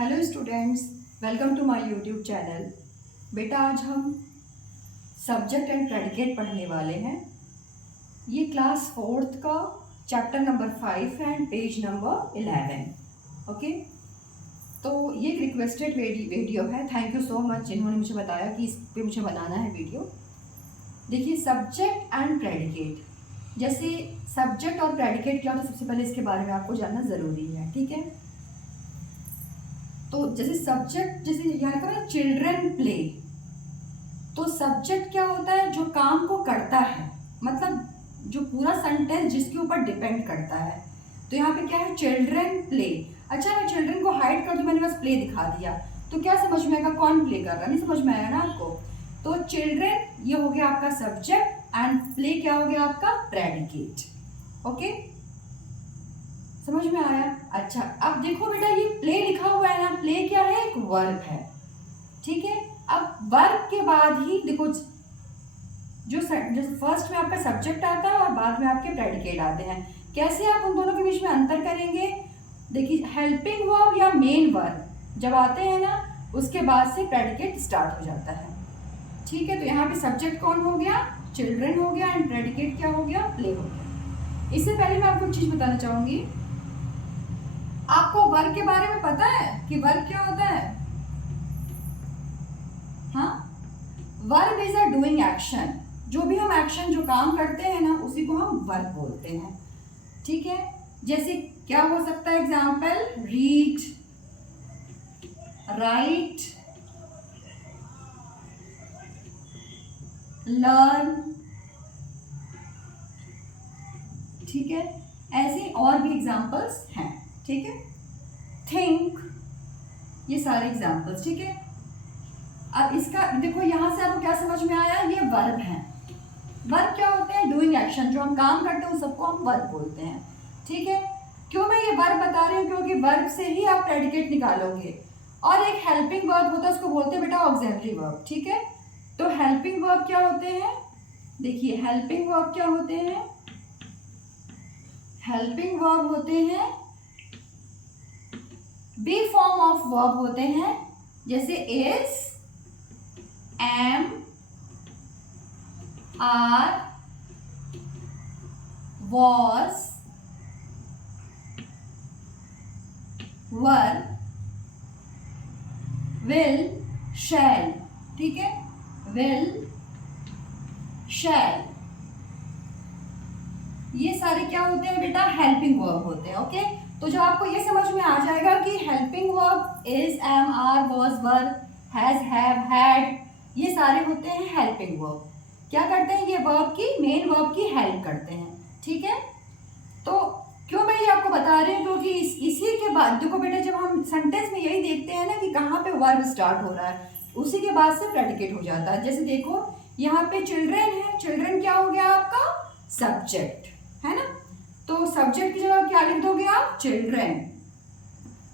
Hello students, welcome to my YouTube channel. बेटा आज हम सब्जेक्ट एंड प्रेडिकेट पढ़ने वाले हैं। ये क्लास 4th का chapter number 5 and page number 11। Okay, तो ये एक रिक्वेस्टेड वीडियो है। थैंक यू सो मच जिन्होंने मुझे बताया कि इस पे मुझे बनाना है वीडियो। देखिए, सब्जेक्ट एंड प्रेडिकेट, जैसे सब्जेक्ट और प्रेडिकेट क्या होता है, सबसे पहले इसके बारे में आपको जानना ज़रूरी है। ठीक है, तो जैसे सब्जेक्ट, जैसे यहाँ पर चिल्ड्रन प्ले, तो सब्जेक्ट क्या होता है? जो काम को करता है, मतलब जो पूरा सेंटेंस जिसके ऊपर डिपेंड करता है। तो यहाँ पे क्या है? Children play. अच्छा, मैं चिल्ड्रन को हाइड कर दूं, मैंने बस प्ले दिखा दिया तो क्या समझ में आएगा कौन प्ले कर रहा है? नहीं समझ में आएगा ना आपको। तो चिल्ड्रन ये हो गया आपका सब्जेक्ट एंड प्ले क्या हो गया आपका? प्रेडिकेट। ओके, समझ में आया? अच्छा, अब देखो बेटा, ये प्ले लिखा हुआ है ना, प्ले क्या है? एक वर्ब है। ठीक है, अब वर्ब के बाद ही देखो, जो फर्स्ट में आपका सब्जेक्ट आता है और बाद में आपके प्रेडिकेट आते हैं। कैसे आप उन दोनों के बीच में अंतर करेंगे? देखिए, हेल्पिंग वर्ब या मेन वर्ब जब आते हैं ना, उसके बाद से प्रेडिकेट स्टार्ट हो जाता है। ठीक है, तो यहाँ पे सब्जेक्ट कौन हो गया? चिल्ड्रन हो गया, एंड प्रेडिकेट क्या हो गया? प्ले हो गया। इससे पहले मैं आपको एक चीज बताना चाहूंगी। आपको वर्ब के बारे में पता है कि वर्ब क्या होता है? हाँ, verb is a doing action. जो भी हम एक्शन, जो काम करते हैं ना, उसी को हम वर्ब बोलते हैं। ठीक है, जैसे क्या हो सकता है? Example, read, right, learn. ठीक है, ऐसे और भी एग्जाम्पल्स हैं। ठीक है, थिंक, ये सारे एग्जाम्पल्स। ठीक है, अब इसका देखो, यहां से आपको क्या समझ में आया? ये वर्ब है। वर्ब क्या होते हैं? डूइंग एक्शन, जो हम काम करते हैं उस सबको हम वर्ब बोलते हैं। ठीक है, क्यों मैं ये वर्ब बता रही हूँ? क्योंकि वर्ब से ही आप प्रेडिकेट निकालोगे। और एक हेल्पिंग वर्ब होता है, उसको बोलते हैं बेटा ऑक्सिलरी वर्ब। ठीक है, तो हेल्पिंग वर्ब क्या होते हैं? देखिए, हेल्पिंग वर्ब क्या होते हैं? हेल्पिंग वर्ब होते हैं बी फॉर्म ऑफ वर्ब होते हैं, जैसे is, am, are, was, were, will, shall। ठीक है, will, shall, ये सारे क्या होते हैं बेटा? हेल्पिंग वर्ब होते हैं। ओके, तो जब आपको ये समझ में आ जाएगा कि helping verb is, am, are, was, were, has, have, had, ये सारे होते हैं हेल्पिंग वर्ब। क्या करते हैं? ये वर्ब की, मेन वर्ब की हेल्प करते हैं। ठीक है, तो क्यों मैं ये आपको बता रही हूँ? क्योंकि इसी के बाद देखो बेटा, जब हम सेंटेंस में यही देखते हैं ना कि कहाँ पे वर्ब स्टार्ट हो रहा है, उसी के बाद से प्रेडिकेट हो जाता है। जैसे देखो, यहाँ पे चिल्ड्रन है, चिल्ड्रन क्या हो गया आपका? सब्जेक्ट है ना, तो सब्जेक्ट की जगह क्या लिख दोगे आप? चिल्ड्रन।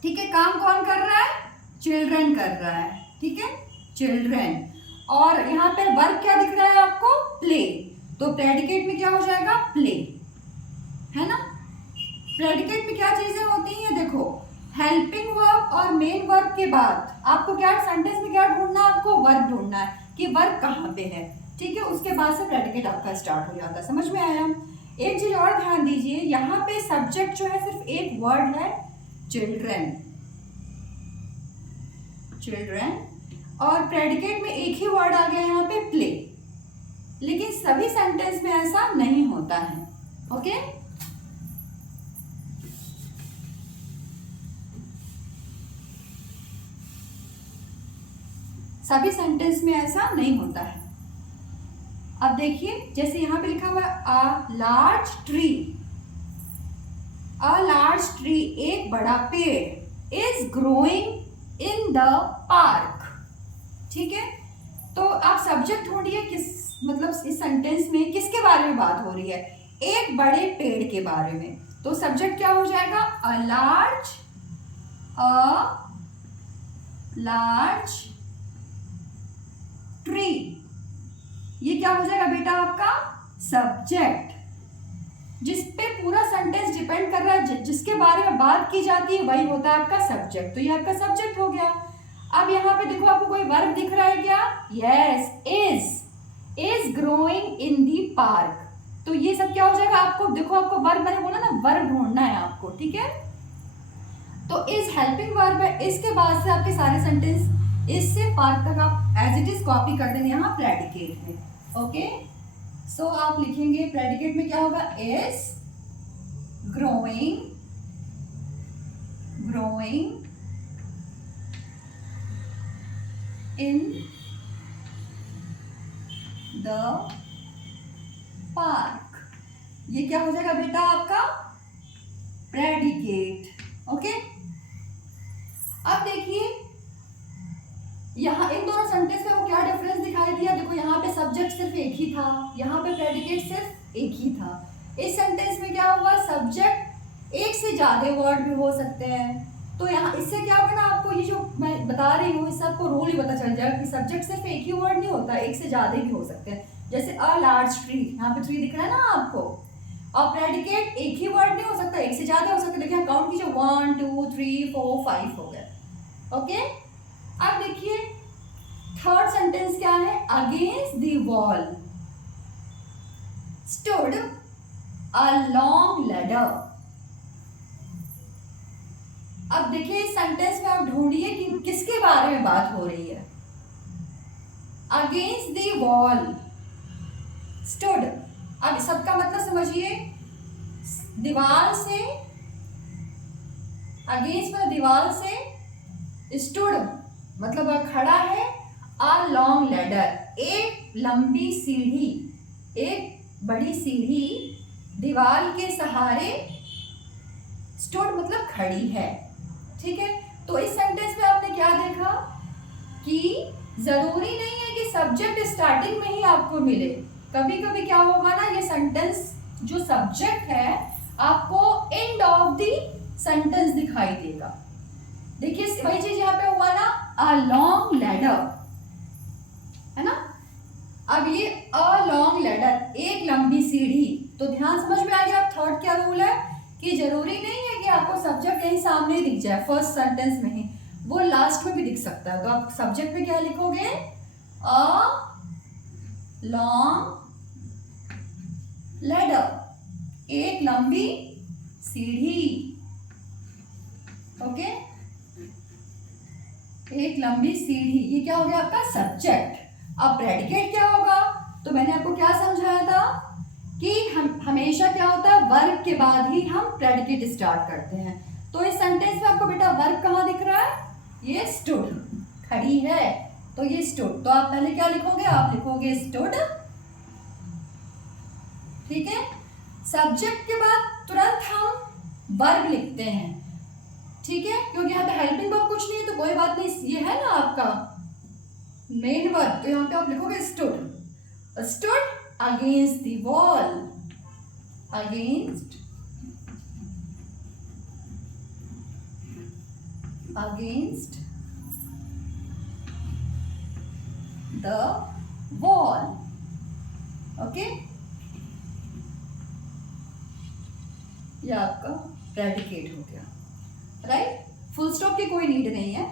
ठीक है, काम कौन कर रहा है? चिल्ड्रन कर रहा है। ठीक है, चिल्ड्रन। और यहाँ पे वर्ब क्या दिख रहा है आपको? प्ले। तो प्रेडिकेट में क्या हो जाएगा? प्ले, है ना। प्रेडिकेट में क्या चीजें होती हैं? देखो, हेल्पिंग वर्ब और मेन वर्ब के बाद आपको क्या सेंटेंस में क्या ढूंढना है? आपको वर्ब ढूंढना है कि वर्ब कहाँ पे है। ठीक है, उसके बाद से प्रेडिकेट आपका स्टार्ट हो जाता है। समझ में आया? एक चीज और ध्यान दीजिए, यहाँ पे सब्जेक्ट जो है सिर्फ एक वर्ड है, चिल्ड्रन, चिल्ड्रन, और प्रेडिकेट में एक ही वर्ड आ गया यहाँ पे, प्ले। लेकिन सभी सेंटेंस में ऐसा नहीं होता है। ओके, सभी सेंटेंस में ऐसा नहीं होता है। अब देखिए, जैसे यहां पे लिखा हुआ है a large tree, a large tree, एक बड़ा पेड़, is growing in the park. ठीक है, तो आप सब्जेक्ट ढूंढिए, किस मतलब इस सेंटेंस में किसके बारे में बात हो रही है? एक बड़े पेड़ के बारे में। तो सब्जेक्ट क्या हो जाएगा? A large tree. ये क्या हो जाएगा बेटा आपका? सब्जेक्ट। जिस पे पूरा सेंटेंस डिपेंड कर रहा है, जिसके बारे में बात की जाती है, वही होता है आपका सब्जेक्ट। तो ये आपका सब्जेक्ट हो गया। अब यहाँ पे देखो आपको कोई वर्ब दिख रहा है क्या? Yes, is growing in the park. तो ये सब क्या हो जाएगा आपको? देखो आपको वर्ब, मैंने बोला ना वर्ब ढूंढना है आपको, ठीक है। तो इज हेल्पिंग वर्ब है, इसके बाद से आपके सारे सेंटेंस इससे पार्क तक आप एज इट इज कॉपी कर देंगे यहाँ प्रेडिकेट में। ओके, सो आप लिखेंगे प्रेडिकेट में क्या होगा? Is growing in the park. ये क्या हो जाएगा बेटा आपका? प्रेडिकेट। ओके, अब देखिए यहाँ इन दोनों सेंटेंस में वो क्या डिफरेंस दिखाई दिया। देखो यहाँ पे सब्जेक्ट सिर्फ एक ही था, यहाँ पे प्रेडिकेट सिर्फ एक ही था। इस सेंटेंस में क्या हुआ? सब्जेक्ट एक से ज्यादा वर्ड भी हो सकते हैं। तो यहाँ इससे क्या होगा ना, आपको ये जो मैं बता रही हूँ इससे आपको रूल ही पता चल जाएगा कि सब्जेक्ट सिर्फ एक ही वर्ड नहीं होता, एक से ज्यादा भी हो सकते हैं। जैसे अ लार्ज ट्री, यहाँ पे ट्री दिख रहा है ना आपको, और प्रेडिकेट एक ही वर्ड नहीं हो सकता, एक से ज्यादा हो सकता है। देखिए काउंट कीजिए, 1 2 3 4 5 हो गए। ओके, अब देखिए थर्ड सेंटेंस क्या है? Against the wall stood a long ladder. अब देखिए इस सेंटेंस में आप ढूंढिए कि किसके बारे में बात हो रही है। अगेंस्ट द वॉल स्टूड, अब सबका मतलब समझिए, दीवार से, अगेंस्ट मतलब दीवार से, स्टूड मतलब खड़ा है, अ लॉन्ग लैडर एक लंबी सीढ़ी, एक बड़ी सीढ़ी दीवार के सहारे, स्टूड मतलब खड़ी है। ठीक है, तो इस सेंटेंस में आपने क्या देखा कि जरूरी नहीं है कि सब्जेक्ट स्टार्टिंग में ही आपको मिले। कभी कभी क्या होगा ना, ये सेंटेंस जो सब्जेक्ट है आपको एंड ऑफ द सेंटेंस दिखाई देगा। देखिए वही चीज यहाँ पे हुआ ना, अ लॉन्ग लैडर, है ना। अब ये अ लॉन्ग लैडर एक लंबी सीढ़ी, तो ध्यान समझ में आ गया। थर्ड क्या रूल है कि जरूरी नहीं है कि आपको सब्जेक्ट यहीं सामने ही दिख जाए फर्स्ट सेंटेंस में ही, वो लास्ट में भी दिख सकता है। तो आप सब्जेक्ट में क्या लिखोगे? अ लॉन्ग लैडर एक लंबी सीढ़ी। ओके, एक लंबी सीढ़ी, ये क्या हो गया आपका सब्जेक्ट। अब प्रेडिकेट क्या होगा? तो मैंने आपको क्या समझाया था कि हम हमेशा क्या होता है, वर्ब के बाद ही हम प्रेडिकेट स्टार्ट करते हैं। तो इस सेंटेंस में आपको बेटा वर्ब कहाँ दिख रहा है? ये स्टूड, खड़ी है, तो ये स्टूड। तो आप पहले क्या लिखोगे? आप लिखोगे स्टूड, ठीक है। सब्जेक्ट के बाद तुरंत हम वर्ब लिखते हैं, ठीक है, क्योंकि यहाँ पे हेल्पिंग वर्ब कुछ नहीं है, तो कोई बात नहीं, ये है ना आपका मेन वर्ब। तो यहाँ पे आप लिखोगे stood, stood against the wall, against the wall। Okay, ये आपका प्रेडिकेट हो गया, राइट। फुल स्टॉप की कोई नीड नहीं है।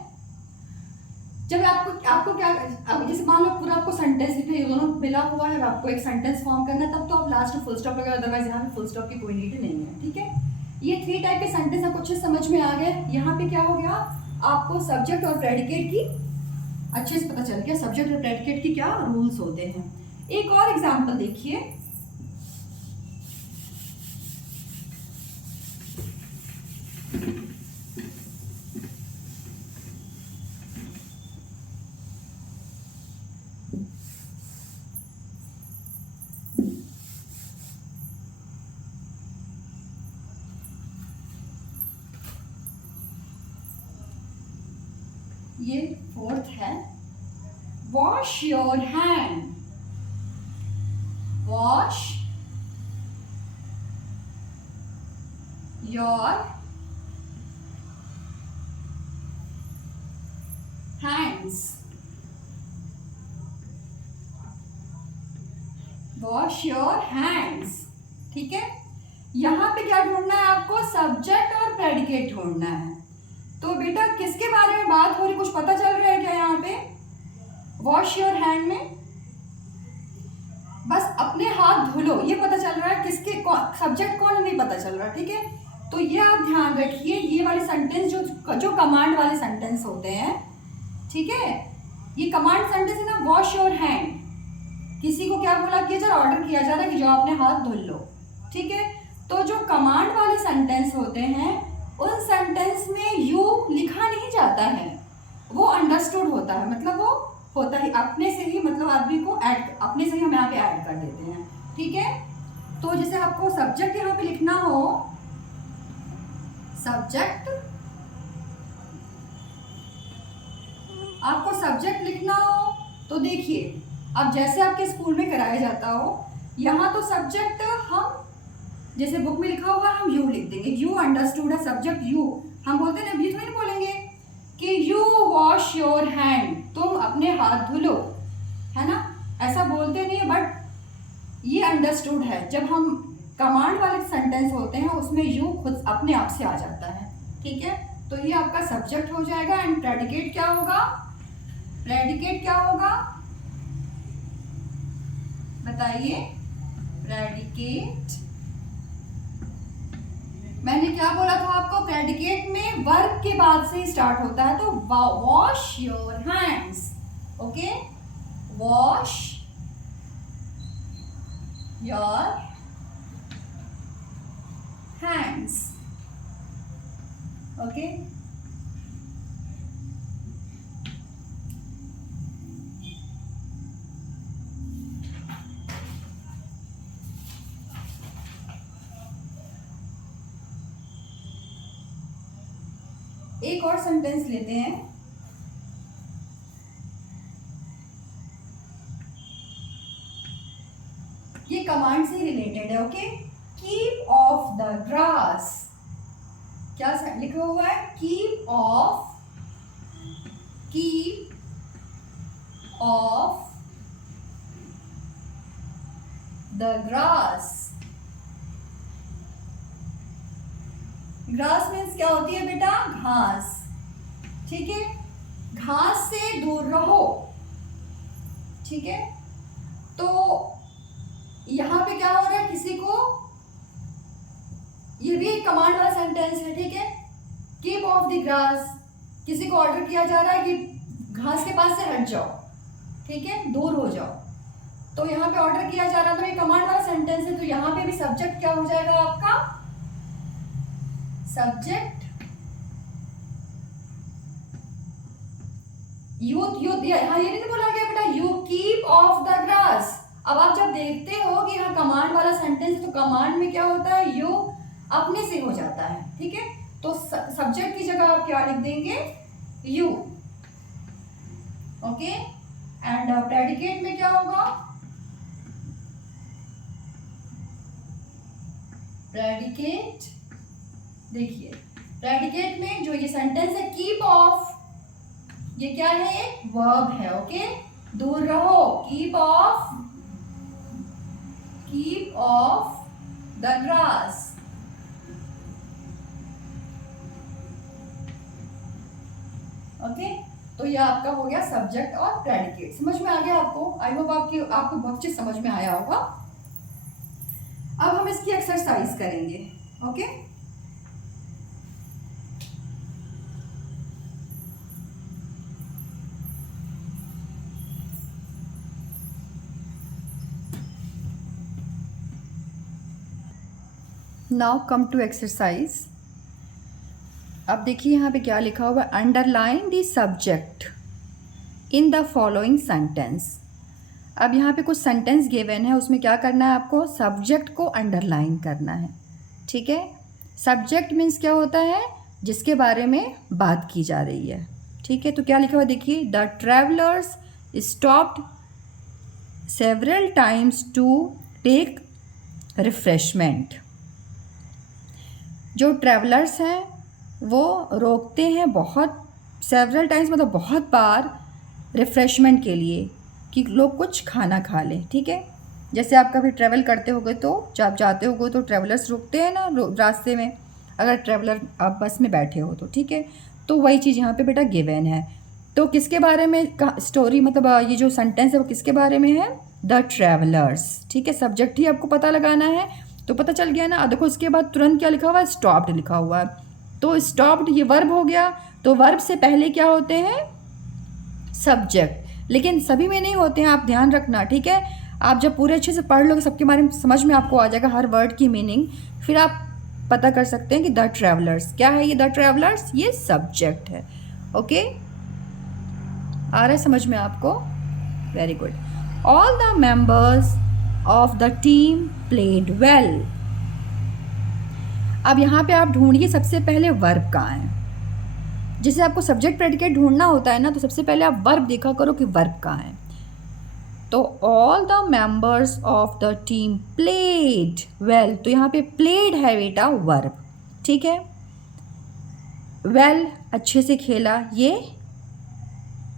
जब आपको क्या, अब जैसे मान लो पूरा आपको सेंटेंस लिखना, ये दोनों मिला हुआ है और आपको एक सेंटेंस फॉर्म करना है, तब तो आप लास्ट में फुल स्टॉप लगाओ, अदरवाइज यहाँ पे फुल स्टॉप की कोई नीड नहीं है। ठीक है, ये 3 टाइप के सेंटेंस आपको अच्छे समझ में आ गए। यहाँ पे क्या हो गया, आपको सब्जेक्ट और प्रेडिकेट की अच्छे से पता चल गया, सब्जेक्ट और प्रेडिकेट की क्या रूल्स होते हैं। एक और एग्जाम्पल देखिए, ये फोर्थ है, wash your hand, wash your hands, wash your hands. ठीक है, यहाँ पे क्या ढूंढना है आपको, सब्जेक्ट और प्रेडिकेट ढूंढना है। तो बेटा किसके बारे में बात हो रही, कुछ पता चल रहा है क्या यहाँ पे? वॉश योर हैंड में बस अपने हाथ धुलो ये पता चल रहा है, किसके सब्जेक्ट कौन नहीं पता चल रहा, ठीक है। तो ये आप ध्यान रखिए, ये वाले सेंटेंस जो कमांड वाले सेंटेंस होते हैं, ठीक है, ये कमांड सेंटेंस है ना, वॉश योर हैंड, किसी को क्या बोला किया जा रहा, ऑर्डर किया जा रहा है कि जाओ अपने हाथ धुल लो, ठीक है। तो जो कमांड वाले सेंटेंस होते हैं उन सेंटेंस में यू लिखा नहीं जाता है, वो अंडरस्टूड होता है, मतलब वो होता ही अपने से ही, मतलब आदमी को ऐड अपने से ही हम यहाँ पे ऐड कर देते हैं, ठीक है। तो जैसे आपको सब्जेक्ट यहाँ पे लिखना हो, सब्जेक्ट, आपको सब्जेक्ट लिखना हो तो देखिए, अब जैसे आपके स्कूल में कराया जाता हो, यहाँ तो सब्जेक्ट हम जैसे बुक में लिखा हुआ हम यू लिख देंगे, यू अंडरस्टूड है सब्जेक्ट यू, हम बोलते हैं ना, बीच में नहीं बोलेंगे कि यू वॉश योर हैंड, तुम अपने हाथ धुलो, है ना, ऐसा बोलते नहीं है, बट ये अंडरस्टूड है। जब हम कमांड वाले सेंटेंस होते हैं उसमें यू खुद अपने आप से आ जाता है, ठीक है। तो ये आपका सब्जेक्ट हो जाएगा। एंड प्रेडिकेट क्या होगा, प्रेडिकेट क्या होगा बताइए, प्रेडिकेट, मैंने क्या बोला था आपको, प्रेडिकेट में वर्ब के बाद से स्टार्ट होता है, तो wash your hands, okay, wash your hands, okay. एक और सेंटेंस लेते हैं, ये कमांड से रिलेटेड है, okay. Keep of the grass, क्या लिखा हुआ है, keep of the grass. Grass means क्या होती है बेटा, घास, ठीक है, घास से दूर रहो, ठीक है। तो यहाँ पे क्या हो रहा है, किसी को, ये भी एक कमांड वाला सेंटेंस है, ठीक है, कीप ऑफ द ग्रास, किसी को ऑर्डर किया जा रहा है कि घास के पास से हट जाओ, ठीक है, दूर हो जाओ, तो यहाँ पे ऑर्डर किया जा रहा है, तो ये कमांड वाला सेंटेंस है, तो यहाँ पे भी सब्जेक्ट क्या हो जाएगा आपका, सब्जेक्ट हाँ ये नहीं बोला गया बेटा, you keep of the grass. अब आप जब देखते हो कि हाँ कमांड वाला सेंटेंस, तो कमांड में क्या होता है, यू अपने से हो जाता है, ठीक है। तो सब्जेक्ट की जगह आप क्या लिख देंगे, यू, ओके। एंड प्रेडिकेट में क्या होगा, प्रेडिकेट, देखिए प्रेडिकेट में जो ये सेंटेंस है कीप ऑफ, ये क्या है, एक वर्ब है, ओके, दूर रहो, keep of the grass, okay. तो ये आपका हो गया सब्जेक्ट और प्रेडिकेट, समझ में आ गया आपको, आई होप आपको बहुत चीज समझ में आया होगा। अब हम इसकी एक्सरसाइज करेंगे, okay. Now come to exercise. अब देखिए यहाँ पे क्या लिखा हुआ है, underline the subject in the following sentence. अब यहाँ पे कुछ सेंटेंस गिवन है, उसमें क्या करना है आपको, सब्जेक्ट को अंडरलाइन करना है, ठीक है। सब्जेक्ट मीन्स क्या होता है, जिसके बारे में बात की जा रही है, ठीक है। तो क्या लिखा हुआ देखिए, the travellers stopped several times to take refreshment. जो ट्रैवलर्स हैं वो रोकते हैं बहुत, सेवरल टाइम्स मतलब बहुत बार, रिफ्रेशमेंट के लिए, कि लोग कुछ खाना खा लें, ठीक है। जैसे आप कभी ट्रैवल करते होगे तो जब आप जाते होगे तो ट्रैवलर्स रुकते हैं ना रास्ते में, अगर ट्रैवलर आप बस में बैठे हो तो, ठीक है। तो वही चीज़ यहाँ पे बेटा गिवन है। तो किसके बारे में स्टोरी, मतलब ये जो सेंटेंस है वो किसके बारे में है? द ट्रैवलर्स, ठीक है। सब्जेक्ट ही आपको पता लगाना है, तो पता चल गया ना। देखो इसके बाद तुरंत क्या लिखा हुआ है? स्टॉप्ड लिखा हुआ है। तो स्टॉप्ड ये वर्ब हो गया, तो वर्ब से पहले क्या होते हैं? सब्जेक्ट। लेकिन सभी में नहीं होते हैं, आप ध्यान रखना, ठीक है। आप जब पूरे अच्छे से पढ़ लोगे सबके बारे में समझ में आपको आ जाएगा हर वर्ड की मीनिंग, फिर आप पता कर सकते हैं कि द ट्रैवलर्स क्या है। ये द ट्रैवलर्स ये सब्जेक्ट है। ओके, आ रहा है समझ में आपको? Very good. All the members of the team played well. अब यहाँ पे आप ढूंढिए सबसे पहले वर्ब कहाँ है। जैसे आपको सब्जेक्ट प्रेडिकेट ढूंढना होता है ना, तो सबसे पहले आप वर्ब देखा करो कि वर्ब कहाँ है। तो all the members of the team played well, तो यहाँ पे प्लेड है बेटा वर्ब, ठीक है। वेल अच्छे से खेला, ये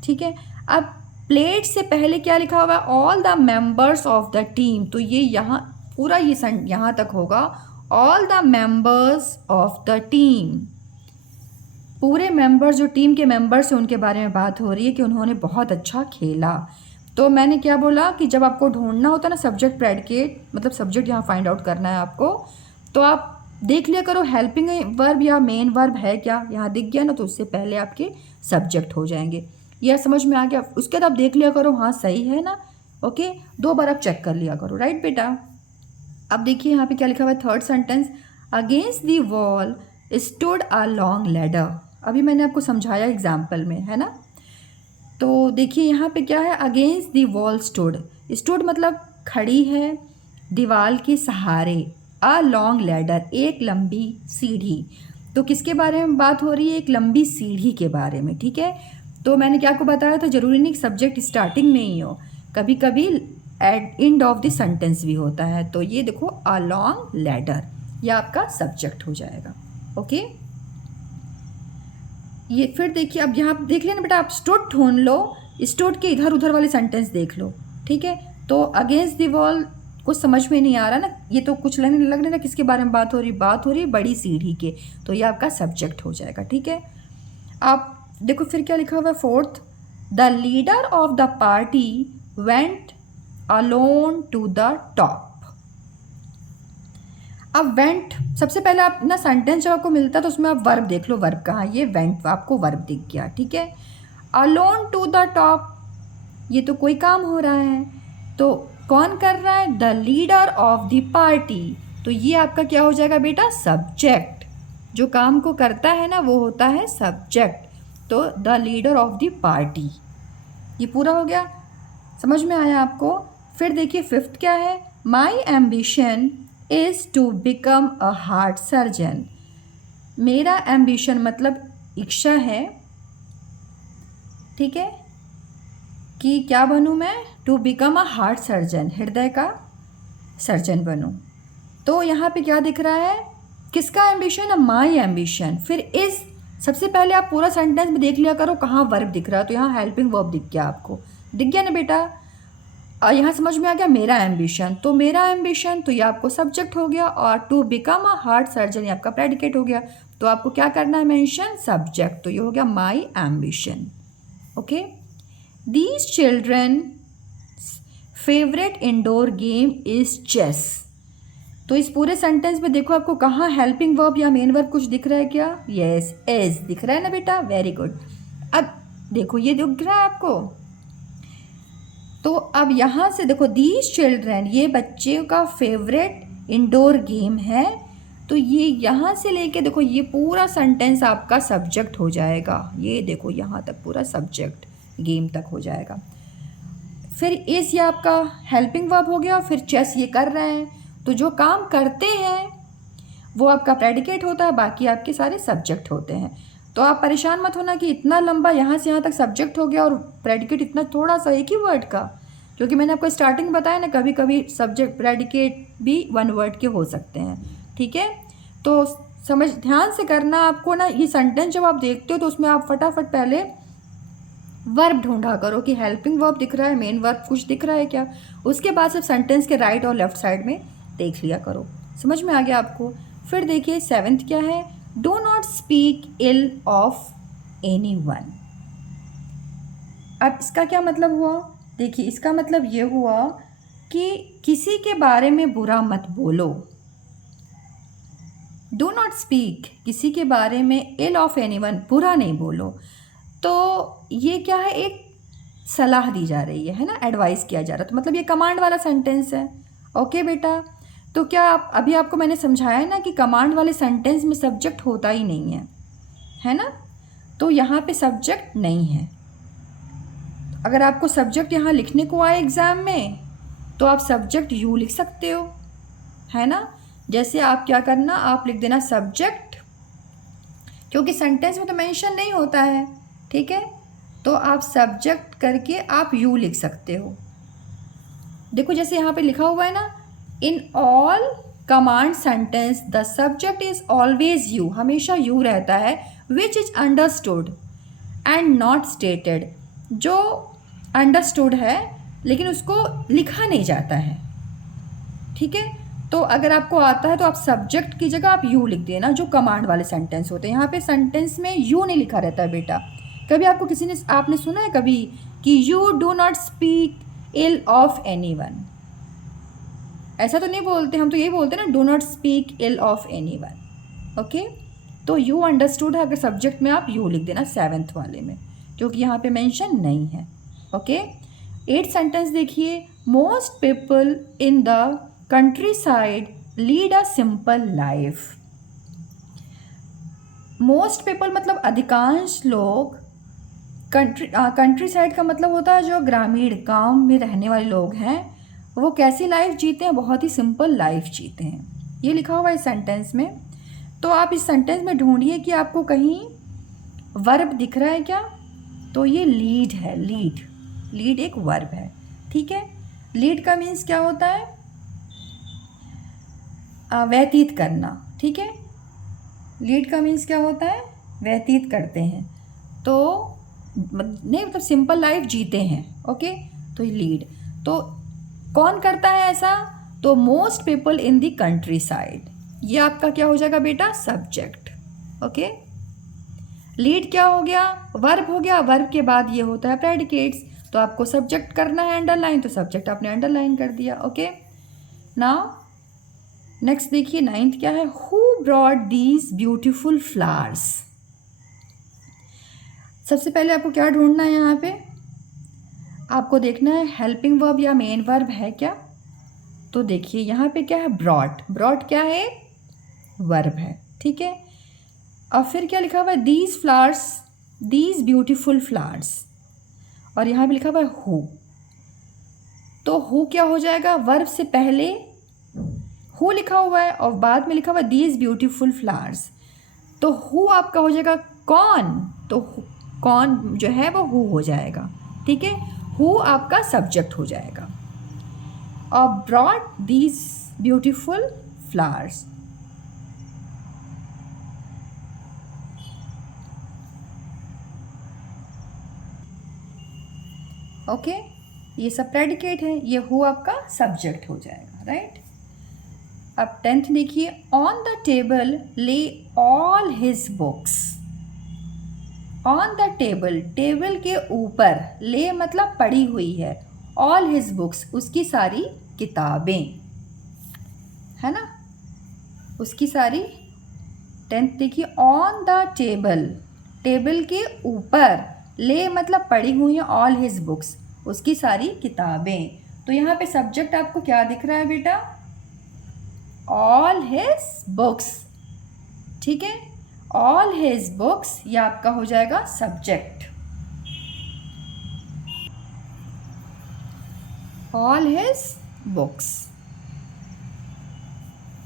ठीक है। अब प्लेड से पहले क्या लिखा हुआ है? All the members of the team, तो ये यहाँ पूरा ये यहाँ तक होगा all the members of the team. पूरे मेंबर्स जो टीम के मेंबर्स हैं उनके बारे में बात हो रही है कि उन्होंने बहुत अच्छा खेला। तो मैंने क्या बोला कि जब आपको ढूंढना होता है ना सब्जेक्ट प्रेडिकेट, मतलब सब्जेक्ट यहाँ फाइंड आउट करना है आपको, तो आप देख लिया करो हेल्पिंग वर्ब या मेन वर्ब है क्या, यहाँ दिख गया ना, तो उससे पहले आपके सब्जेक्ट हो जाएंगे। यह समझ में आ गया? उसके बाद आप देख लिया करो हाँ सही है ना। ओके, 2 बार आप चेक कर लिया करो, राइट बेटा। अब देखिए यहाँ पे क्या लिखा हुआ है, third sentence, against the wall stood a long ladder. अभी मैंने आपको समझाया एग्जाम्पल में, है ना। तो देखिए यहाँ पे क्या है, against the wall stood, stood मतलब खड़ी है दीवार के सहारे, अ लॉन्ग लैडर एक लंबी सीढ़ी। तो किसके बारे में बात हो रही है? एक लंबी सीढ़ी के बारे में, ठीक है। तो मैंने क्या आपको बताया था, ज़रूरी नहीं सब्जेक्ट स्टार्टिंग में ही हो, कभी कभी at end of the sentence भी होता है। तो ये देखो अ लॉन्ग लैडर, ये आपका सब्जेक्ट हो जाएगा। ओके, ये फिर देखिए अब यहाँ देख लेना बेटा, आप स्टूड ढूंढ लो, स्टूड के इधर उधर वाले सेंटेंस देख लो, ठीक है। तो अगेंस्ट द वॉल कुछ समझ में नहीं आ रहा ना, ये तो कुछ लगने ना किसके बारे में बात हो रही है बड़ी सीढ़ी के, तो ये आपका सब्जेक्ट हो जाएगा, ठीक है। आप देखो फिर क्या लिखा हुआ है, fourth, the leader of the party went alone to the top. अब वेंट, सबसे पहले आप ना सेंटेंस जब आपको मिलता है तो उसमें आप वर्ब देख लो, वर्ब कहाँ, ये वेंट आपको वर्ब दिख गया, ठीक है। अलोन टू द टॉप, ये तो कोई काम हो रहा है, तो कौन कर रहा है? The leader of the party, तो ये आपका क्या हो जाएगा बेटा? सब्जेक्ट। जो काम को करता है ना वो होता है सब्जेक्ट, तो the leader of the party, ये पूरा हो गया, समझ में आया आपको। फिर देखिए फिफ्थ क्या है, my ambition is to become a heart surgeon. मेरा एम्बिशन मतलब इच्छा है, ठीक है, कि क्या बनूँ मैं? To become a heart surgeon, हृदय का सर्जन बनूँ। तो यहाँ पे क्या दिख रहा है, किसका एम्बिशन है? My ambition. फिर इस सबसे पहले आप पूरा सेंटेंस में देख लिया करो कहाँ वर्ब दिख रहा है, तो यहाँ हेल्पिंग वर्ब दिख गया, आपको दिख गया ना बेटा। यहाँ समझ में आ गया मेरा एम्बिशन, तो मेरा एम्बिशन, तो ये आपको सब्जेक्ट हो गया, और to become a heart surgeon ये आपका प्रेडिकेट हो गया। तो आपको क्या करना है? मेंशन सब्जेक्ट, तो ये हो गया my ambition. Okay, these children favourite indoor game is chess. तो इस पूरे सेंटेंस में देखो आपको कहाँ हेल्पिंग वर्ब या मेन वर्ब कुछ दिख रहा है क्या? यस, इज दिख रहा है ना बेटा, वेरी गुड। अब देखो ये दिख रहा है आपको, तो अब यहाँ से देखो दीज चिल्ड्रन, ये बच्चे का फेवरेट इंडोर गेम है, तो ये यहाँ से लेके देखो ये पूरा सेंटेंस आपका सब्जेक्ट हो जाएगा। ये देखो यहाँ तक पूरा सब्जेक्ट गेम तक हो जाएगा। फिर इस ये आपका हेल्पिंग वर्ब हो गया, फिर चेस ये कर रहे हैं, तो जो काम करते हैं वो आपका प्रेडिकेट होता है, बाकी आपके सारे सब्जेक्ट होते हैं। तो आप परेशान मत होना कि इतना लंबा यहाँ से यहाँ तक सब्जेक्ट हो गया और प्रेडिकेट इतना थोड़ा सा एक ही वर्ड का, क्योंकि मैंने आपको स्टार्टिंग बताया ना कभी कभी सब्जेक्ट प्रेडिकेट भी 1 वर्ड के हो सकते हैं, ठीक है। तो समझ ध्यान से करना आपको ना, ये सेंटेंस जब आप देखते हो तो उसमें आप फटाफट पहले वर्ब ढूंढा करो कि हेल्पिंग वर्ब दिख रहा है, मेन वर्ब कुछ दिख रहा है क्या। उसके बाद सिर्फ सेंटेंस के राइट और लेफ्ट साइड में देख लिया करो। समझ में आ गया आपको। फिर देखिए 7th क्या है, do not speak ill of anyone. अब इसका क्या मतलब हुआ, देखिए इसका मतलब ये हुआ कि किसी के बारे में बुरा मत बोलो। डू नॉट स्पीक, किसी के बारे में इल ऑफ एनीवन, बुरा नहीं बोलो। तो ये क्या है, एक सलाह दी जा रही है ना, एडवाइस किया जा रहा है। तो मतलब ये कमांड वाला सेंटेंस है। ओके बेटा, तो क्या आप अभी आपको मैंने समझाया ना कि कमांड वाले सेंटेंस में सब्जेक्ट होता ही नहीं है ना। तो यहाँ पे सब्जेक्ट नहीं है। अगर आपको सब्जेक्ट यहाँ लिखने को आए एग्ज़ाम में तो आप सब्जेक्ट यू लिख सकते हो, है ना। जैसे आप क्या करना, आप लिख देना सब्जेक्ट, क्योंकि सेंटेंस में तो मेंशन नहीं होता है, ठीक है। तो आप सब्जेक्ट करके आप यू लिख सकते हो। देखो जैसे यहाँ पे लिखा हुआ है ना, in all command sentence the subject is always you, हमेशा यू रहता है। Which is understood and not stated, जो अंडरस्टूड है लेकिन उसको लिखा नहीं जाता है, ठीक है। तो अगर आपको आता है तो आप सब्जेक्ट की जगह आप यू लिख देना, जो कमांड वाले सेंटेंस होते हैं। यहाँ पे सेंटेंस में यू नहीं लिखा रहता है बेटा। कभी आपको किसी ने, आपने सुना है कभी कि you do not speak ill of anyone, ऐसा तो नहीं बोलते, हम तो यही बोलते हैं ना, do not speak ill of anyone. Okay, तो यू अंडरस्टूड है, अगर सब्जेक्ट में आप यू लिख देना 7th वाले में, क्योंकि यहाँ पे मेंशन नहीं है। ओके, 8th सेंटेंस देखिए, most people in the country side lead a simple life. Most people मतलब अधिकांश लोग, कंट्री साइड का मतलब होता है जो ग्रामीण गांव में रहने वाले लोग हैं, वो कैसी लाइफ जीते हैं, बहुत ही सिंपल लाइफ जीते हैं। ये लिखा हुआ है इस सेंटेंस में। तो आप इस सेंटेंस में ढूंढिए कि आपको कहीं वर्ब दिख रहा है क्या। तो ये लीड है, लीड एक वर्ब है, ठीक है। लीड का मीन्स क्या होता है, व्यतीत करना, ठीक है। लीड का मीन्स क्या होता है, व्यतीत करते हैं। तो नहीं मतलब सिंपल लाइफ जीते हैं। ओके, तो लीड तो कौन करता है ऐसा, तो most people in the country side, ये आपका क्या हो जाएगा बेटा, सब्जेक्ट। ओके, लीड क्या हो गया, वर्ब हो गया। वर्ब के बाद ये होता है प्रेडिकेट्स, तो आपको सब्जेक्ट करना है अंडरलाइन, तो सब्जेक्ट आपने अंडरलाइन कर दिया। ओके, नाउ नेक्स्ट देखिए 9th क्या है, who brought these beautiful flowers. सबसे पहले आपको क्या ढूंढना है, यहाँ पे आपको देखना है हेल्पिंग वर्ब या मेन वर्ब है क्या। तो देखिए यहाँ पे क्या है, ब्रॉट, ब्रॉट क्या है, वर्ब है, ठीक है। और फिर क्या लिखा हुआ है, these flowers, these beautiful flowers, और यहाँ पे लिखा हुआ है हु। तो हु क्या हो जाएगा, वर्ब से पहले हु लिखा हुआ है और बाद में लिखा हुआ है दीज ब्यूटीफुल फ्लावर्स। तो हु आपका हो जाएगा कौन, तो कौन जो है वो हु हो जाएगा, ठीक है। हु आपका सब्जेक्ट हो जाएगा। और brought these beautiful flowers, okay, ये सब प्रेडिकेट है, ये हु आपका सब्जेक्ट हो जाएगा, राइट। अब 10th देखिए, ऑन द टेबल ले all his books. On the table, table के ऊपर, ले मतलब पड़ी हुई है, ऑल हिज बुक्स उसकी सारी किताबें, है ना, उसकी सारी। 10th देखिए, ऑन द टेबल, टेबल के ऊपर, ले मतलब पड़ी हुई है, ऑल हिज बुक्स उसकी सारी किताबें। तो यहाँ पे सब्जेक्ट आपको क्या दिख रहा है बेटा, ऑल हिज बुक्स, ठीक है। ऑल हिज बुक्स ये आपका हो जाएगा सब्जेक्ट, ऑल हिज बुक्स,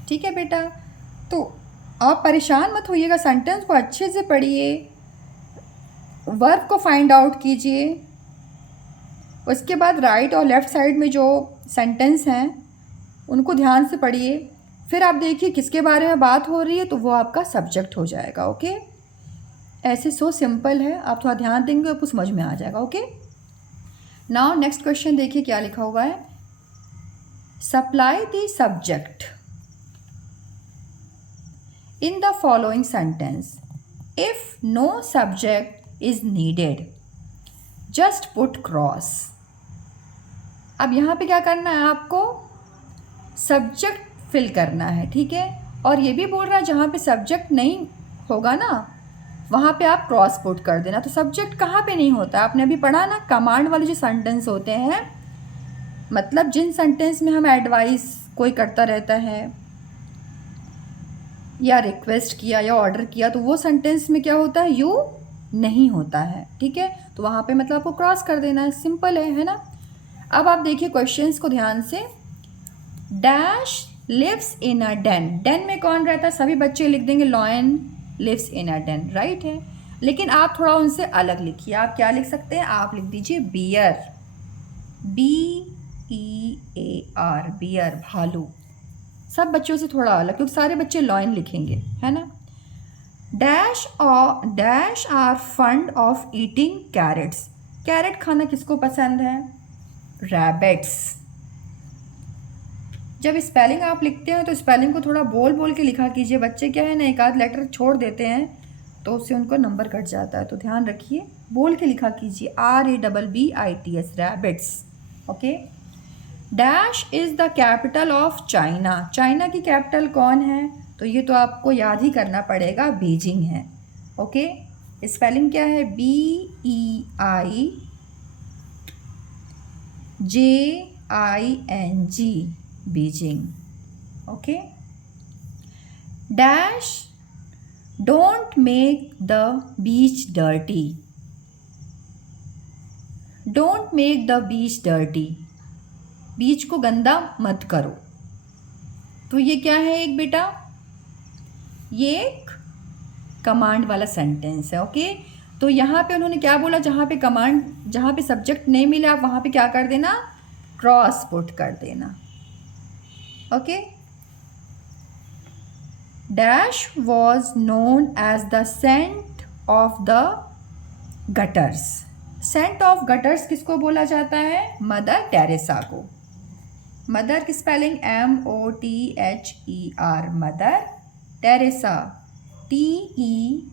ठीक है बेटा। तो आप परेशान मत होइएगा, सेंटेंस को अच्छे से पढ़िए, वर्ब को फाइंड आउट कीजिए, उसके बाद राइट और लेफ़्ट साइड में जो सेंटेंस हैं उनको ध्यान से पढ़िए। फिर आप देखिए किसके बारे में बात हो रही है, तो वो आपका सब्जेक्ट हो जाएगा। ओके, ऐसे सो सिंपल है, आप थोड़ा ध्यान देंगे आपको समझ में आ जाएगा। ओके, नाउ नेक्स्ट क्वेश्चन देखिए क्या लिखा हुआ है। Supply the subject in the following sentence. If no subject is needed, just put cross. अब यहाँ पे क्या करना है, आपको सब्जेक्ट फिल करना है, ठीक है। और ये भी बोल रहा है जहाँ पे सब्जेक्ट नहीं होगा ना वहाँ पे आप क्रॉस पुट कर देना। तो सब्जेक्ट कहाँ पे नहीं होता, आपने अभी पढ़ा ना, कमांड वाले जो सेंटेंस होते हैं, मतलब जिन सेंटेंस में हम एडवाइस कोई करता रहता है या रिक्वेस्ट किया या ऑर्डर किया, तो वो सेंटेंस में क्या होता है, यू नहीं होता है, ठीक है। तो वहाँ पे मतलब आपको क्रॉस कर देना है, सिंपल है ना। अब आप देखिए क्वेश्चंस को ध्यान से। Dash lives in a den, den में कौन रहता है, सभी बच्चे लिख देंगे lion lives in a den, right है। लेकिन आप थोड़ा उनसे अलग लिखिए, आप क्या लिख सकते हैं, आप लिख दीजिए बियर, BEAR, बियर, भालू। सब बच्चों से थोड़ा अलग, क्योंकि सारे बच्चे लॉयन लिखेंगे, है ना। Dash are fond of eating carrots, carrot खाना किसको पसंद है, रैबिट्स। जब स्पेलिंग आप लिखते हैं तो स्पेलिंग को थोड़ा बोल बोल के लिखा कीजिए, बच्चे क्या है ना एक आध लेटर छोड़ देते हैं तो उससे उनको नंबर कट जाता है, तो ध्यान रखिए बोल के लिखा कीजिए, RABBITS, rabbits. Okay, dash is the capital of China, China की कैपिटल कौन है, तो ये तो आपको याद ही करना पड़ेगा, बीजिंग है। ओके, स्पेलिंग क्या है, BEIJING, Beijing. Okay, dash don't make the beach dirty, don't make the beach dirty, beach को गंदा मत करो। तो ये क्या है एक बेटा, ये एक कमांड वाला सेंटेंस है। ओके, तो यहाँ पे उन्होंने क्या बोला, जहाँ पे कमांड, जहाँ पे सब्जेक्ट नहीं मिला आप वहाँ पे क्या कर देना, क्रॉस पुट कर देना। Okay, dash was known as the saint of the gutters, saint of gutters किसको बोला जाता है, मदर टेरेसा को। मदर की spelling MOTHER, mother, Teresa TERESA,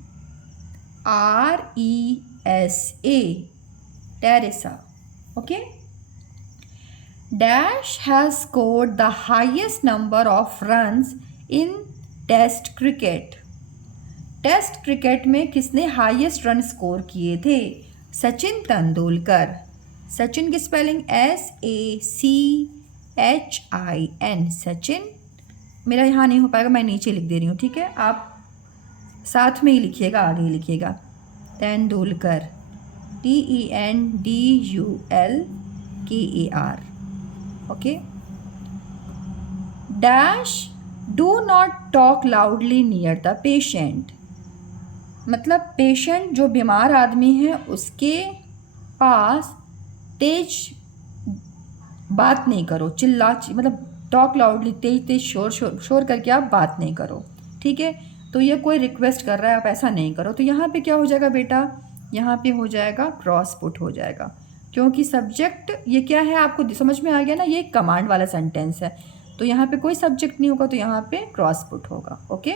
Teresa. Okay, dash has scored the highest number of runs in test cricket, test cricket में किसने highest run score किए थे, सचिन तेंदुलकर। सचिन की स्पेलिंग SACHIN, सचिन। मेरा यहाँ नहीं हो पाएगा, मैं नीचे लिख दे रही हूँ, ठीक है, आप साथ में ही लिखिएगा, आगे ही लिखिएगा, Tendulkar, TENDULKER। Okay, dash do not talk loudly near the patient, मतलब पेशेंट जो बीमार आदमी है उसके पास तेज बात नहीं करो, मतलब टॉक लाउडली, तेज तेज शोर करके आप बात नहीं करो, ठीक है। तो ये कोई रिक्वेस्ट कर रहा है, आप ऐसा नहीं करो। तो यहाँ पे क्या हो जाएगा बेटा, यहाँ पे हो जाएगा क्रॉस पुट हो जाएगा, क्योंकि सब्जेक्ट ये क्या है आपको समझ में आ गया ना, ये कमांड वाला सेंटेंस है, तो यहाँ पे कोई सब्जेक्ट नहीं होगा, तो यहाँ पे क्रॉस पुट होगा। Okay,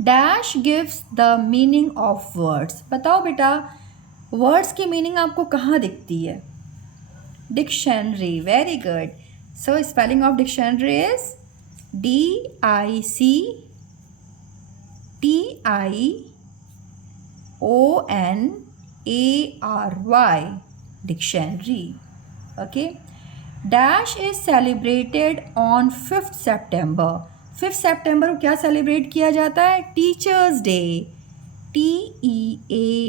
dash gives the meaning of words, बताओ बेटा वर्ड्स की मीनिंग आपको कहाँ दिखती है, dictionary, very good. So spelling of dictionary is DICTIONARY, dictionary. Okay, dash is celebrated on 5 September, 5 September को क्या सेलिब्रेट किया जाता है, teachers day, TEACHER,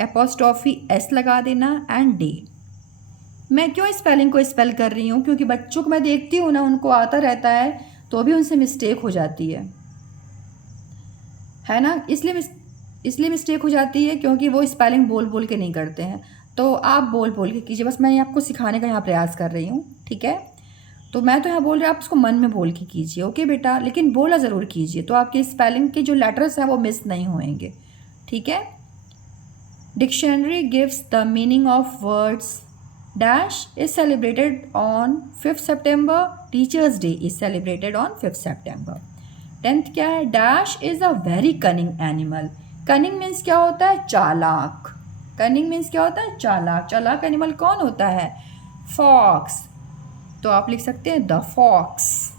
apostrophe S लगा देना एंड डे। मैं क्यों स्पेलिंग को स्पेल कर रही हूँ, क्योंकि बच्चों को मैं देखती हूँ ना, उनको आता रहता है तो भी उनसे मिस्टेक हो जाती है ना, इसलिए मिस्टेक हो जाती है क्योंकि वो स्पेलिंग बोल बोल के नहीं करते हैं। तो आप बोल बोल के कीजिए, बस मैं आपको सिखाने का यहाँ प्रयास कर रही हूँ, ठीक है। तो मैं तो यहाँ बोल रही हूँ आप इसको मन में बोल के कीजिए, ओके बेटा, लेकिन बोला ज़रूर कीजिए, तो आपके स्पेलिंग के जो लेटर्स हैं वो मिस नहीं होंगे, ठीक है। Dictionary gives the meaning of words dash is celebrated on 5 September, teachers day is celebrated on 5 September. 10th क्या है, dash is a very cunning animal. Cunning means क्या होता है, चालाक। कनिंग मीन्स क्या होता है, चालाक। चालाक एनिमल कौन होता है, फॉक्स। तो आप लिख सकते हैं the fox,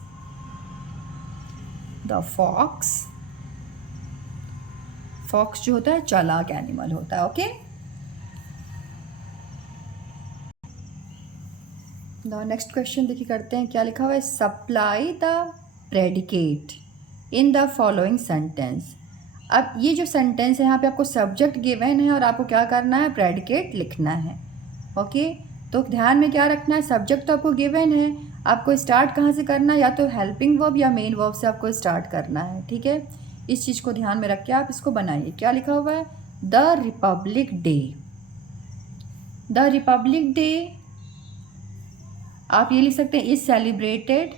the fox. Fox जो होता है चालाक एनिमल होता है, ओके। नेक्स्ट क्वेश्चन देखिए करते हैं, क्या लिखा हुआ है, supply the predicate in the following sentence. अब ये जो सेंटेंस है यहाँ पे आपको सब्जेक्ट गिवन है और आपको क्या करना है, प्रेडिकेट लिखना है, ओके। तो ध्यान में क्या रखना है, सब्जेक्ट तो आपको गिवन है, आपको स्टार्ट कहाँ से करना है, या तो हेल्पिंग वर्ब या मेन वर्ब से आपको स्टार्ट करना है, ठीक है। इस चीज़ को ध्यान में रख के आप इसको बनाइए। क्या लिखा हुआ है, the Republic day. The Republic day आप ये लिख सकते हैं is celebrated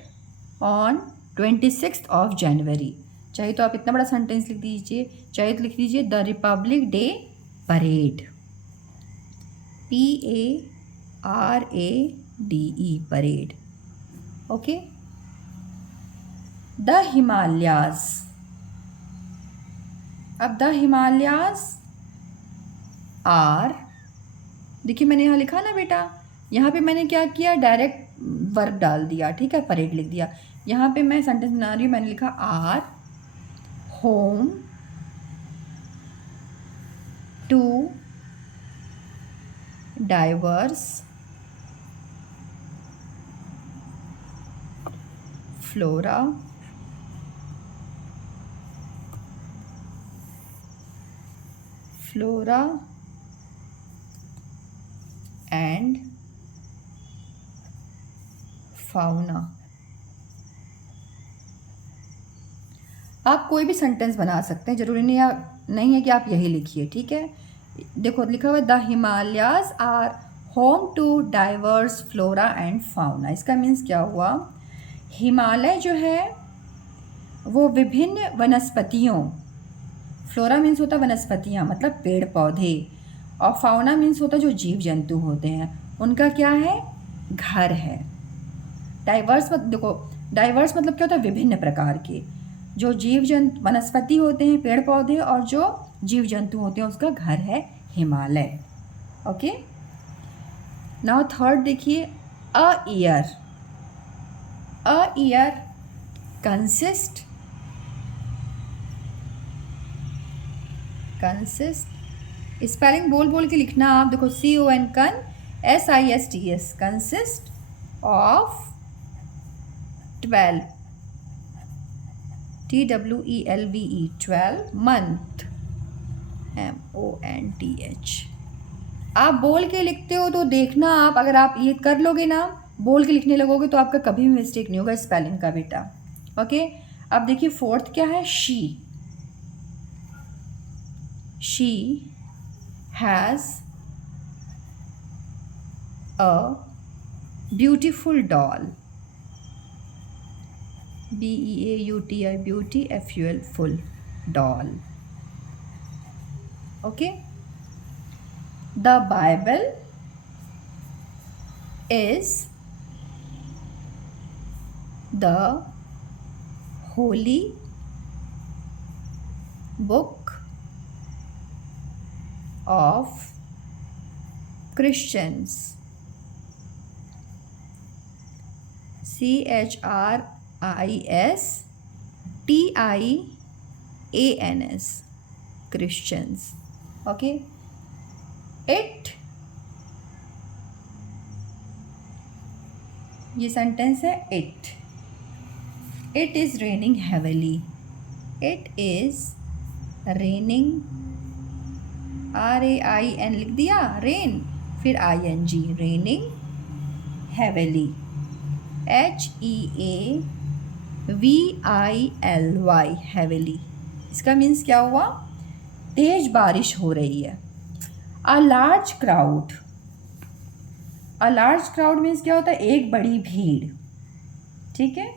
on 26 of January. चाहे तो आप इतना बड़ा सेंटेंस लिख दीजिए, चाहे तो लिख दीजिए the Republic day parade, PARADE parade, okay. The Himalayas. अब द हिमालयाज आर, देखिए मैंने यहाँ लिखा ना बेटा, यहाँ पे मैंने क्या किया, डायरेक्ट वर्ब डाल दिया, ठीक है, परेड लिख दिया। यहाँ पे मैं सेंटेंस बना रही हूँ, मैंने लिखा are home to diverse flora and fauna. आप कोई भी सेंटेंस बना सकते हैं, जरूरी नहीं है कि आप यही लिखिए, ठीक है। देखो लिखा हुआ है the Himalayas are home to diverse flora and fauna. इसका मीन्स क्या हुआ, हिमालय जो है वो विभिन्न वनस्पतियों, फ्लोरा मीन्स होता है वनस्पतियाँ मतलब पेड़ पौधे, और फाउना मीन्स होता है जो जीव जंतु होते हैं, उनका क्या है, घर है। डाइवर्स देखो, डाइवर्स मतलब क्या होता है, विभिन्न प्रकार के, जो जीव जंतु वनस्पति होते हैं पेड़ पौधे, और जो जीव जंतु होते हैं उसका घर है हिमालय, ओके। नाउ थर्ड देखिए, a year. A year consist spelling बोल बोल के लिखना आप, देखो CON कन SISTS consist of 12 TWELVE 12 month MONTH। आप बोल के लिखते हो तो देखना आप, अगर आप ये कर लोगे ना, बोल के लिखने लगोगे तो आपका कभी भी मिस्टेक नहीं होगा स्पेलिंग का बेटा, ओके। अब देखिए फोर्थ क्या है, she has a beautiful doll, BEAUTI beauty FUL full doll, okay. The Bible is the Holi book of Christians, CHRISTIANS Christians, okay. It, ये सेंटेंस है it is raining heavily, it is raining, RAIN लिख दिया, rain, फिर ING, raining heavily, HEAVILY heavily. इसका means क्या हुआ, तेज बारिश हो रही है। अ लार्ज क्राउड मीन्स क्या होता है, एक बड़ी भीड़, ठीक है।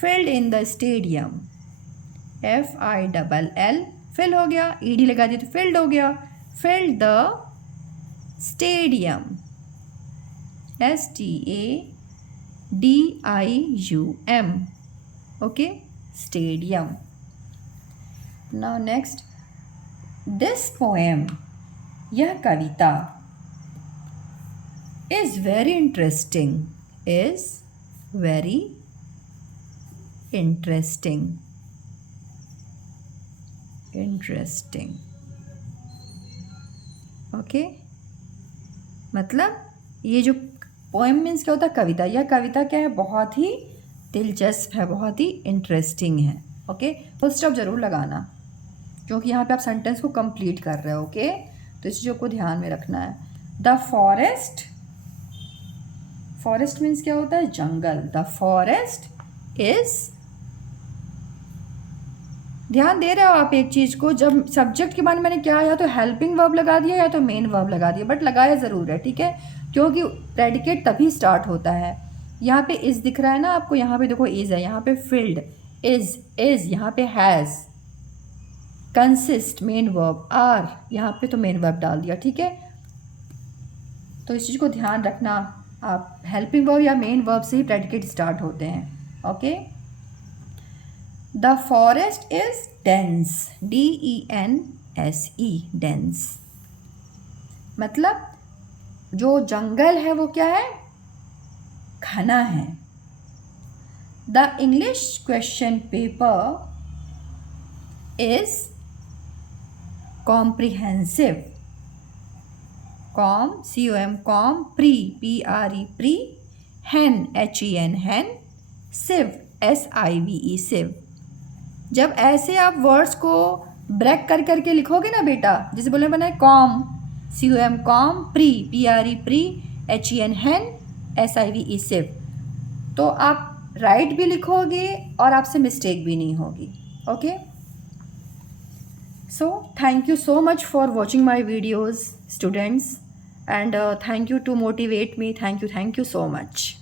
Filled in the stadium, FILL, fill हो गया, ED लगा दिया तो फिल्ड हो गया। Filled the stadium, STADIUM, okay, stadium. Now next, this poem, यह कविता, is very interesting, is very interesting, interesting, okay. मतलब ये जो पोएम मीन्स क्या होता है, कविता। यह कविता क्या है, बहुत ही दिलचस्प है, बहुत ही इंटरेस्टिंग है, ओके। फुल स्टॉप जरूर लगाना क्योंकि यहाँ पे आप सेंटेंस को कंप्लीट कर रहे हो, ओके। तो इस चीज़ों को ध्यान में रखना है। द फॉरेस्ट, फॉरेस्ट मीन्स क्या होता है, जंगल। द फॉरेस्ट इज, ध्यान दे रहे हो आप एक चीज़ को, जब सब्जेक्ट के बारे में मैंने क्या, या तो हेल्पिंग वर्ब लगा दिया या तो मेन वर्ब लगा दिया, बट लगाया ज़रूर है, ठीक है, क्योंकि प्रेडिकेट तभी स्टार्ट होता है। यहाँ पे इज़ दिख रहा है ना आपको, यहाँ पे देखो इज़ है, यहाँ पे फील्ड, इज़, यहाँ पे has, consist main verb, are यहाँ पे तो मेन वर्ब डाल दिया, ठीक है। तो इस चीज़ को ध्यान रखना, आप हेल्पिंग वर्ब या मेन वर्ब से ही प्रेडिकेट स्टार्ट होते हैं, okay. The forest is dense, DENSE, dense, मतलब जो जंगल है वो क्या है, घना है। The English question paper is comprehensive, COM, PRE, pre, hen, HEN, hen, sive, SIVE, sive. जब ऐसे आप वर्ड्स को ब्रेक कर करके लिखोगे ना बेटा, जैसे बोलने बनाए com, COM, com, PRE, pre, HEN, hen, SIVE, सिव, तो आप राइट भी लिखोगे और आपसे मिस्टेक भी नहीं होगी, okay. So thank you so much for watching my videos, students, and thank you to motivate me. Thank you so much.